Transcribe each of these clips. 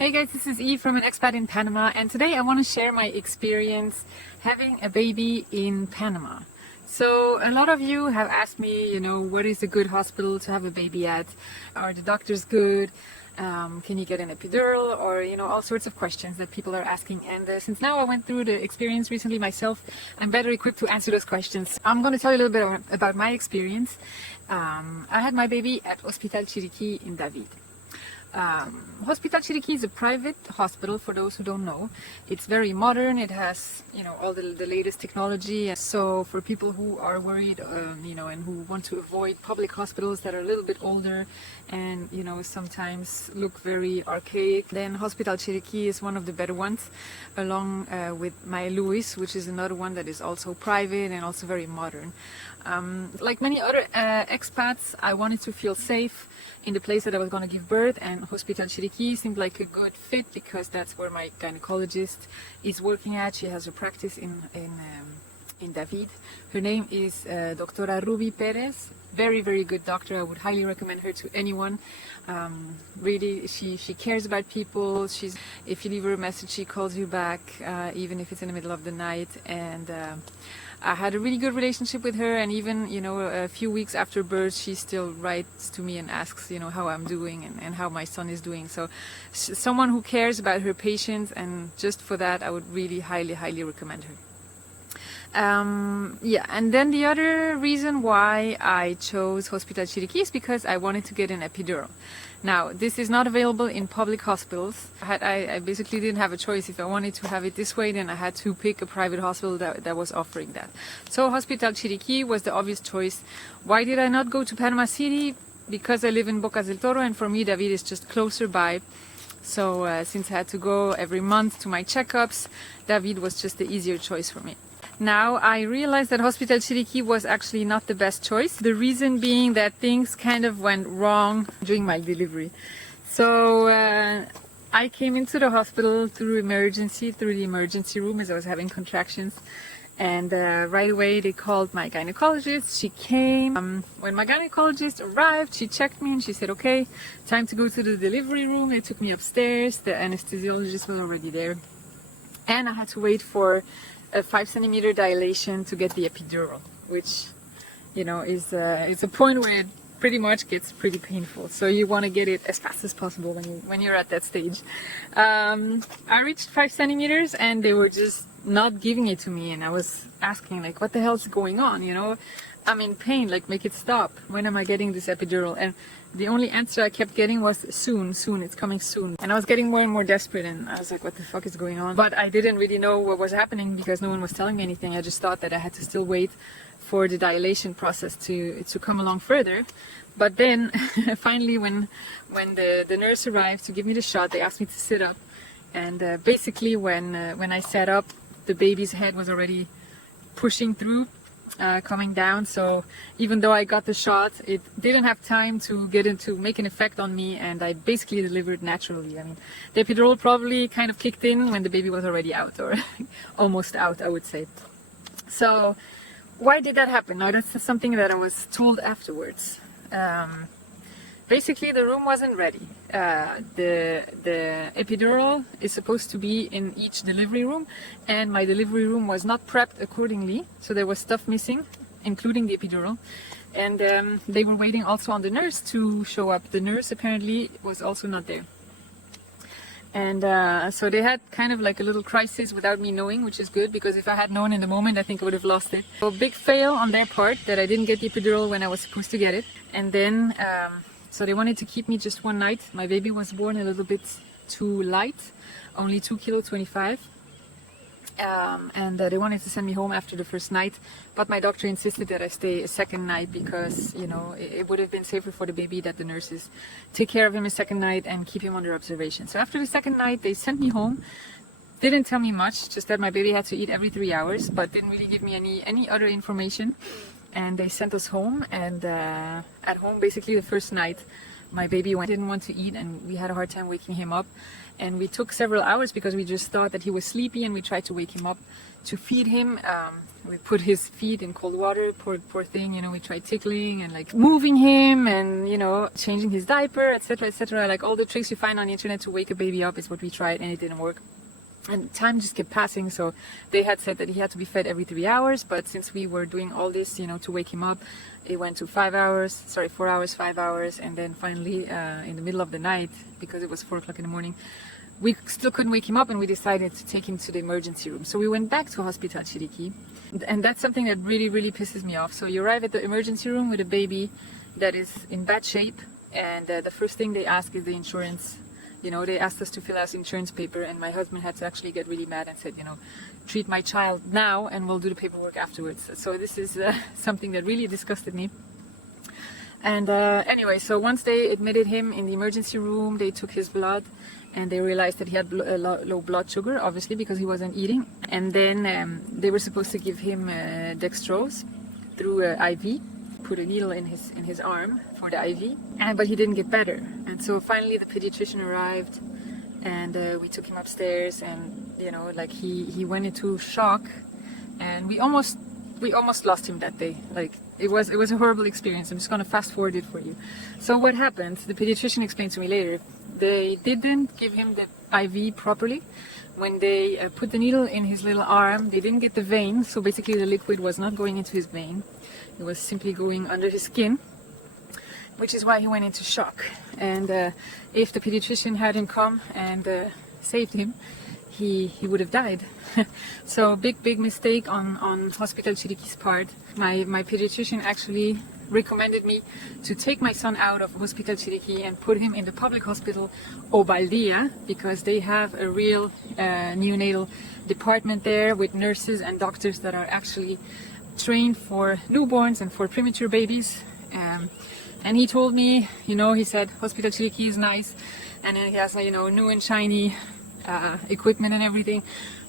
Hey guys, this is Eve from an expat in Panama, and today I want to share my experience having a baby in Panama. So a lot of you have asked me, what is a good hospital to have a baby at? Are the doctors good? Can you get an epidural? Or, all sorts of questions that people are asking. And since now I went through the experience recently myself, I'm better equipped to answer those questions. I'm going to tell you a little bit about my experience. I had my baby at Hospital Chiriquí in David. Hospital Chiriquí is a private hospital, for those who don't know. It's very modern. It has, all the latest technology. So for people who are worried, and who want to avoid public hospitals that are a little bit older and, sometimes look very archaic, then Hospital Chiriquí is one of the better ones, along with my Luis, which is another one that is also private and also very modern. Like many other expats, I wanted to feel safe in the place that I was going to give birth, and Hospital Chiriquí seemed like a good fit because that's where my gynecologist is working at. She has a practice in David. Her name is Doctora Ruby Perez. Very, very good doctor. I would highly recommend her to anyone. Really, she cares about people. If you leave her a message, she calls you back, even if it's in the middle of the night. And I had a really good relationship with her, and even, a few weeks after birth, she still writes to me and asks, how I'm doing and how my son is doing. So someone who cares about her patients, and just for that, I would really highly, highly recommend her. And then the other reason why I chose Hospital Chiriquí is because I wanted to get an epidural. Now, this is not available in public hospitals. I basically didn't have a choice. If I wanted to have it this way, then I had to pick a private hospital that was offering that. So Hospital Chiriquí was the obvious choice. Why did I not go to Panama City? Because I live in Bocas del Toro, and for me, David is just closer by. So since I had to go every month to my checkups, David was just the easier choice for me. Now, I realized that Hospital Chiriquí was actually not the best choice. The reason being that things kind of went wrong during my delivery. So I came into the hospital through the emergency room as I was having contractions. And right away they called my gynecologist. She came. When my gynecologist arrived, she checked me and she said, okay, time to go to the delivery room. They took me upstairs. The anesthesiologist was already there. And I had to wait for a 5-centimeter dilation to get the epidural, which, is it's a point where it pretty much gets pretty painful. So you want to get it as fast as possible when you're at that stage. I reached 5 centimeters and they were just not giving it to me, and I was asking, like, what the hell's going on? I'm in pain, like, make it stop. When am I getting this epidural? And the only answer I kept getting was soon, it's coming soon. And I was getting more and more desperate, and I was like, what the fuck is going on? But I didn't really know what was happening because no one was telling me anything. I just thought that I had to still wait for the dilation process to come along further. But then finally when the nurse arrived to give me the shot, they asked me to sit up. And basically when I sat up, the baby's head was already pushing through, coming down. So even though I got the shot, it didn't have time to make an effect on me, and I basically delivered naturally. I mean, the epidural probably kind of kicked in when the baby was already out, or almost out, I would say. So why did that happen? Now, that's something that I was told afterwards. Basically, the room wasn't ready. The epidural is supposed to be in each delivery room, and my delivery room was not prepped accordingly, so there was stuff missing, including the epidural. And they were waiting also on the nurse to show up. The nurse apparently was also not there. And so they had kind of like a little crisis without me knowing, which is good, because if I had known in the moment, I think I would have lost it. So big fail on their part that I didn't get the epidural when I was supposed to get it. And then so they wanted to keep me just one night. My baby was born a little bit too light, only 2.25 kg. And they wanted to send me home after the first night, but my doctor insisted that I stay a second night because, it would have been safer for the baby that the nurses take care of him a second night and keep him under observation. So after the second night, they sent me home. Didn't tell me much, just that my baby had to eat every 3 hours, but didn't really give me any other information. And they sent us home, and at home, basically the first night, my baby didn't want to eat, and we had a hard time waking him up. and we took several hours because we just thought that he was sleepy, and we tried to wake him up to feed him. We put his feet in cold water, poor thing, you know. We tried tickling and like moving him and, you know, changing his diaper, etc., etc. Like all the tricks you find on the internet to wake a baby up is what we tried, and it didn't work. And time just kept passing, so they had said that he had to be fed every 3 hours, but since we were doing all this, you know, to wake him up, it went to 4 hours, 5 hours, and then finally in the middle of the night, because it was 4 o'clock in the morning, we still couldn't wake him up, and we decided to take him to the emergency room. So we went back to Hospital Chiriquí, and that's something that really pisses me off. So you arrive at the emergency room with a baby that is in bad shape, and the first thing they ask is the insurance. You know, they asked us to fill out insurance paper, and my husband had to actually get really mad and said, you know, treat my child now and we'll do the paperwork afterwards. So this is something that really disgusted me. And anyway, so once they admitted him in the emergency room, they took his blood, and they realized that he had low blood sugar, obviously, because he wasn't eating. And then they were supposed to give him dextrose through IV. Put a needle in his arm for the IV, but he didn't get better. And so finally the pediatrician arrived, and we took him upstairs, and you know, like he went into shock, and we almost lost him that day. Like it was a horrible experience. I'm just gonna fast forward it for you. So what happened? The pediatrician explained to me later. They didn't give him the IV properly. When they put the needle in his little arm, they didn't get the vein, so basically the liquid was not going into his vein. It was simply going under his skin, which is why he went into shock. And if the pediatrician hadn't come and saved him, he would have died. So big mistake on Hospital Chiriquí's part. My pediatrician actually recommended me to take my son out of Hospital Chiriquí and put him in the public hospital Obaldía, because they have a real neonatal department there with nurses and doctors that are actually trained for newborns and for premature babies. And he told me, you know, he said Hospital Chiriquí is nice, and he has, you know, new and shiny equipment and everything,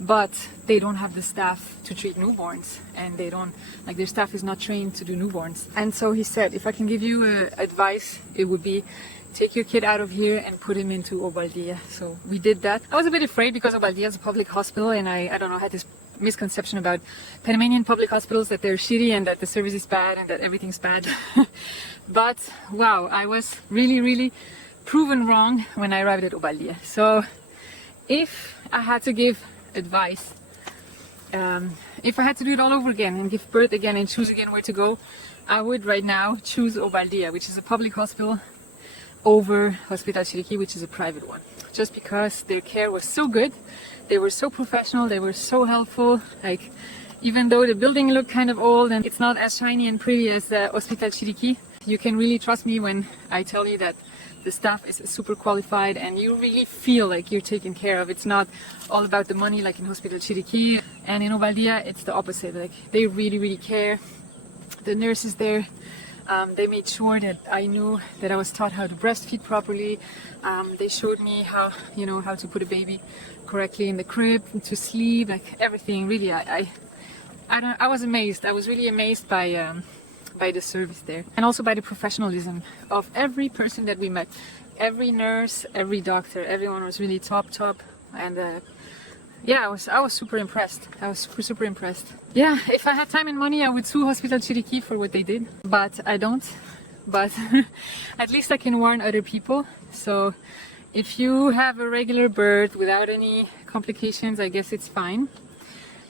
but they don't have the staff to treat newborns, and they don't, like, their staff is not trained to do newborns. And so he said, if I can give you advice, it would be take your kid out of here and put him into Obaldía. So we did that. I was a bit afraid because Obaldía is a public hospital, and I don't know, had this misconception about Panamanian public hospitals, that they're shitty and that the service is bad and that everything's bad. But wow, I was really proven wrong when I arrived at Obaldía. So if I had to give advice, if I had to do it all over again and give birth again and choose again where to go, I would right now choose Obaldía, which is a public hospital, over Hospital Chiriquí, which is a private one, just because their care was so good. They were so professional, they were so helpful. Like, even though the building looked kind of old and it's not as shiny and pretty as Hospital Chiriquí, you can really trust me when I tell you that the staff is super qualified and you really feel like you're taken care of. It's not all about the money like in Hospital Chiriquí. And in Obaldía, it's the opposite. Like, they really care. The nurses there, they made sure that I knew that I was taught how to breastfeed properly. They showed me how, you know, how to put a baby correctly in the crib, to sleep, like everything. Really, I was amazed. I was really amazed by the service there, and also by the professionalism of every person that we met. Every nurse, every doctor, everyone was really top. And yeah, I was super impressed. I was super impressed. Yeah, if I had time and money, I would sue Hospital Chiriquí for what they did, but I don't. But at least I can warn other people. So if you have a regular birth without any complications, I guess it's fine.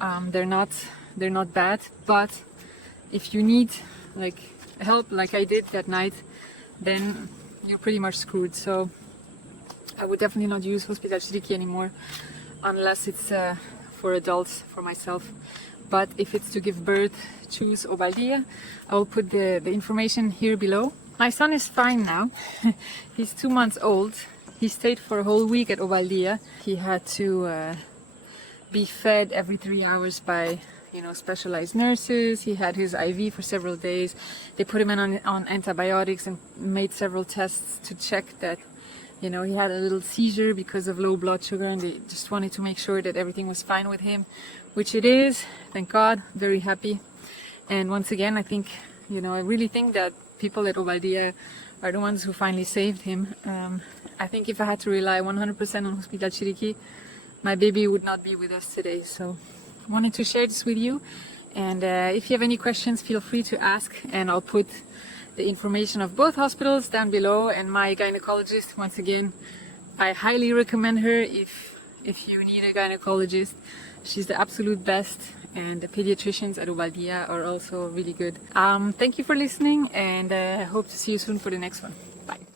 They're not bad. But if you need like help, like I did that night, then you're pretty much screwed. So I would definitely not use Hospital Chiriquí anymore, unless it's for adults, for myself. But if it's to give birth, choose Obaldía. I will put the information here below. My son is fine now. He's 2 months old. He stayed for a whole week at Obaldía. He had to be fed every 3 hours by, you know, specialized nurses. He had his IV for several days. They put him on antibiotics and made several tests to check that, you know, he had a little seizure because of low blood sugar, and they just wanted to make sure that everything was fine with him, which it is, thank God. Very happy. And once again, I think, you know, I really think that people at Obaldía are the ones who finally saved him. I think if I had to rely 100% on Hospital Chiriquí, my baby would not be with us today. So I wanted to share this with you. And if you have any questions, feel free to ask, and I'll put the information of both hospitals down below. And my gynecologist, once again, I highly recommend her if you need a gynecologist. She's the absolute best, and the pediatricians at Obaldía are also really good. Thank you for listening, and I hope to see you soon for the next one. Bye.